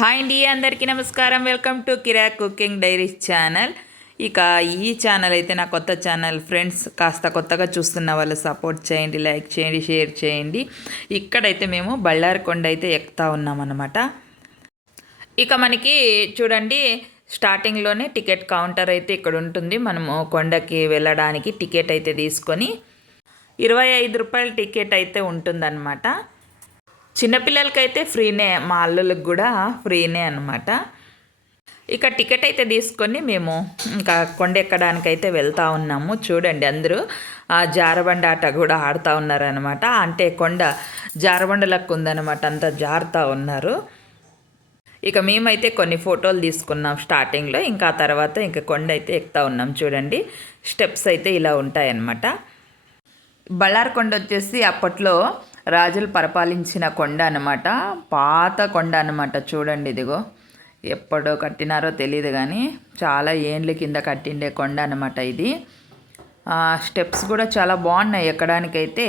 Hi అండి, అందరికీ నమస్కారం. Welcome to Kiraak cooking diaries channel. ఇక ఈ ఛానల్ అయితే నా కొత్త ఛానల్. ఫ్రెండ్స్, కాస్త కొత్తగా చూస్తున్న వాళ్ళు సపోర్ట్ చేయండి, లైక్ చేయండి, షేర్ చేయండి. ఇక్కడైతే మేము బళ్ళారి కొండ అయితే ఎక్కుతా ఉన్నామన్నమాట. ఇక మనకి చూడండి, స్టార్టింగ్లోనే టికెట్ కౌంటర్ అయితే ఇక్కడ ఉంటుంది. మనము కొండకి వెళ్ళడానికి టికెట్ అయితే తీసుకొని 25 రూపాయల టికెట్ అయితే ఉంటుందన్నమాట. చిన్నపిల్లలకైతే ఫ్రీనే, మా అల్లులకు కూడా ఫ్రీనే అనమాట. ఇక టికెట్ అయితే తీసుకొని మేము ఇంకా కొండ ఎక్కడానికైతే వెళ్తూ ఉన్నాము. చూడండి, అందరూ జారబండ ఆట కూడా ఆడుతూ ఉన్నారనమాట. అంటే కొండ జారబండలకు ఉందన్నమాట, అంతా జారుతూ ఉన్నారు. ఇక మేమైతే కొన్ని ఫోటోలు తీసుకున్నాం స్టార్టింగ్లో. ఇంకా తర్వాత ఇంకా కొండ అయితే ఎక్కుతూ ఉన్నాం. చూడండి, స్టెప్స్ అయితే ఇలా ఉంటాయన్నమాట. బళ్ళారి కొండ వచ్చేసి అప్పట్లో రాజులు పరిపాలించిన కొండ అనమాట. పాత కొండ అనమాట. చూడండి, ఇదిగో ఎప్పుడో కట్టినారో తెలియదు కానీ చాలా ఏండ్ల కింద కట్టిండే కొండ అనమాట ఇది. స్టెప్స్ కూడా చాలా బాగున్నాయి. ఎక్కడానికైతే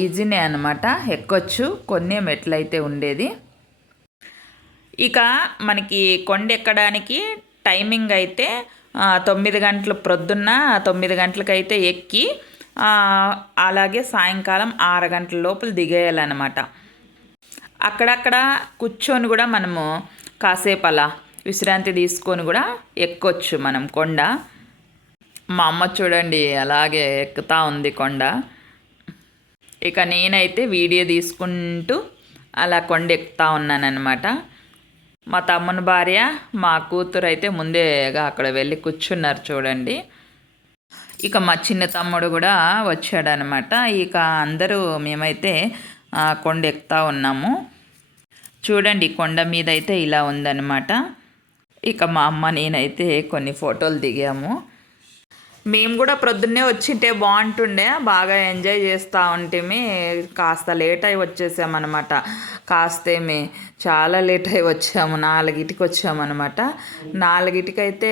ఈజీనే అనమాట, ఎక్కొచ్చు. కొన్ని మెట్లయితే ఉండేది. ఇక మనకి కొండ ఎక్కడానికి టైమింగ్ అయితే 9 గంటలు, ప్రొద్దున్న 9 గంటలకైతే ఎక్కి అలాగే సాయంకాలం 6 గంటల లోపల దిగేయాలన్నమాట. అక్కడక్కడ కూర్చొని కూడా మనము కాసేపు అలా విశ్రాంతి తీసుకొని కూడా ఎక్కొచ్చు మనం కొండ. మా అమ్మ చూడండి అలాగే ఎక్కుతూ ఉంది కొండ. ఇక నేనైతే వీడియో తీసుకుంటూ అలా కొండ ఎక్కుతూ ఉన్నానన్నమాట. మా తమ్ముని భార్య, మా కూతురు అయితే ముందేగా అక్కడ వెళ్ళి కూర్చున్నారు చూడండి. ఇక మా చిన్న తమ్ముడు కూడా వచ్చాడనమాట. ఇక అందరూ మేమైతే కొండ ఎక్కుతూ ఉన్నాము. చూడండి, కొండ మీద అయితే ఇలా ఉందన్నమాట. ఇక మా అమ్మ నేనైతే కొన్ని ఫోటోలు దిగాము. మేము కూడా ప్రొద్దున్నే వచ్చింటే బాగుంటుండే, బాగా ఎంజాయ్ చేస్తూ ఉంటేమి. కాస్త లేట్ అయి వచ్చేసామన్నమాట. కాస్తేమి చాలా లేట్ అయి వచ్చాము. 4కి వచ్చామన్నమాట. 4కి అయితే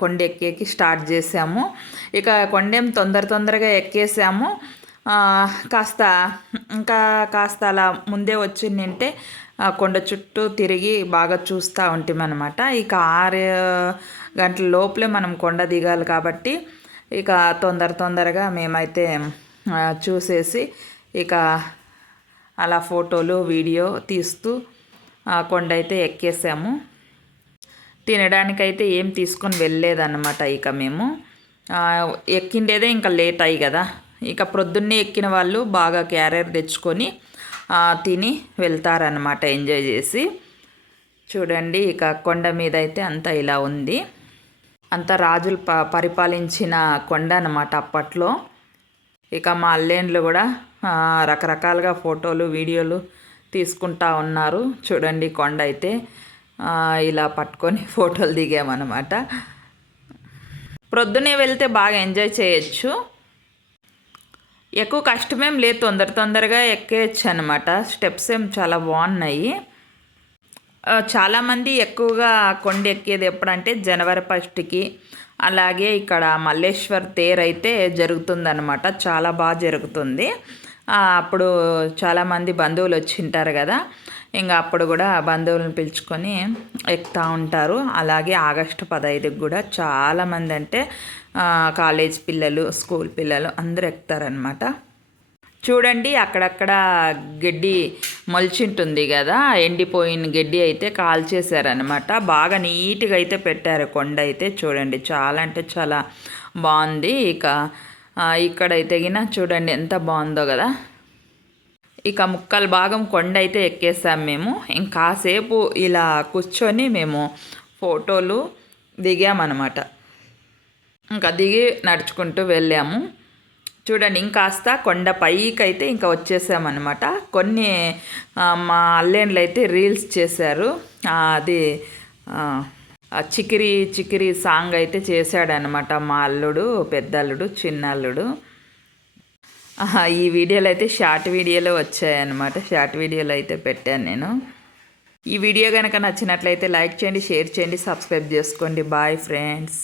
కొండ ఎక్కేకి స్టార్ట్ చేసాము. ఇక కొండేం తొందరగా ఎక్కేసాము. కాస్త అలా ముందే వచ్చిందంటే కొండ చుట్టూ తిరిగి బాగా చూస్తూ ఉంటామన్నమాట. ఇక 6 గంటల లోపలే మనం కొండ దిగాలి కాబట్టి ఇక తొందరగా మేమైతే చూసేసి ఇక అలా ఫోటోలు వీడియో తీస్తూ కొండ అయితే ఎక్కేసాము. తినడానికైతే ఏం తీసుకొని వెళ్ళలేదన్నమాట. ఇక మేము ఎక్కిండేదే ఇంకా లేట్ అయ్యి కదా. ఇక ప్రొద్దున్నే ఎక్కిన వాళ్ళు బాగా క్యారియర్ తెచ్చుకొని తిని వెళ్తారనమాట, ఎంజాయ్ చేసి. చూడండి, ఇక కొండ మీద అయితే అంతా ఇలా ఉంది. అంతా రాజులు పరిపాలించిన కొండ అన్నమాట అప్పట్లో. ఇక మా అల్లేండ్లు కూడా రకరకాలుగా ఫోటోలు వీడియోలు తీసుకుంటా ఉన్నారు. చూడండి, కొండ అయితే ఇలా పట్టుకొని ఫోటోలు దిగామన్నమాట. ప్రొద్దునే వెళ్తే బాగా ఎంజాయ్ చేయొచ్చు. ఎక్కువ కష్టమేం లేదు, తొందరగా ఎక్కేయచ్చు అనమాట. స్టెప్స్ ఏం చాలా బాగున్నాయి. చాలామంది ఎక్కువగా కొండ ఎక్కేది ఎప్పుడంటే జనవరి 1కి. అలాగే ఇక్కడ మల్లేశ్వర్ తేరు అయితే జరుగుతుందన్నమాట. చాలా బాగా జరుగుతుంది. అప్పుడు చాలామంది బంధువులు వచ్చింటారు కదా, ఇంకా అప్పుడు కూడా బంధువులను పిలుచుకొని ఎక్కుతూ ఉంటారు. అలాగే ఆగస్టు 15కి కూడా చాలామంది, అంటే కాలేజ్ పిల్లలు, స్కూల్ పిల్లలు అందరూ ఎక్కుతారనమాట. చూడండి, అక్కడక్కడ గడ్డి మొలిచింటుంది కదా, ఎండిపోయిన గడ్డి అయితే కాల్చేశారనమాట. బాగా నీట్గా అయితే పెట్టారు కొండ అయితే. చూడండి, చాలా అంటే చాలా బాగుంది. ఇక ఇక్కడైతే గిన చూడండి ఎంత బాగుందో కదా. ఇక ముక్కలు భాగం కొండ అయితే ఎక్కేసాం మేము. ఇంకాసేపు ఇలా కూర్చొని మేము ఫోటోలు దిగామన్నమాట. ఇంకా దిగి నడుచుకుంటూ వెళ్ళాము. చూడండి, ఇంకాస్త కొండ పైకి అయితే ఇంకా వచ్చేసామన్నమాట. కొన్ని మా అల్లేండ్లు అయితే రీల్స్ చేశారు. అది చికిరి సాంగ్ అయితే చేశాడనమాట మా అల్లుడు, పెద్ద అల్లుడు, చిన్న అల్లుడు. ఈ వీడియోలు అయితే షార్ట్ వీడియోలో వచ్చాయన్నమాట. షార్ట్ వీడియోలో అయితే పెట్టాను నేను. ఈ వీడియో కనుక నచ్చినట్లయితే లైక్ చేయండి, షేర్ చేయండి, సబ్స్క్రైబ్ చేసుకోండి. Bye friends.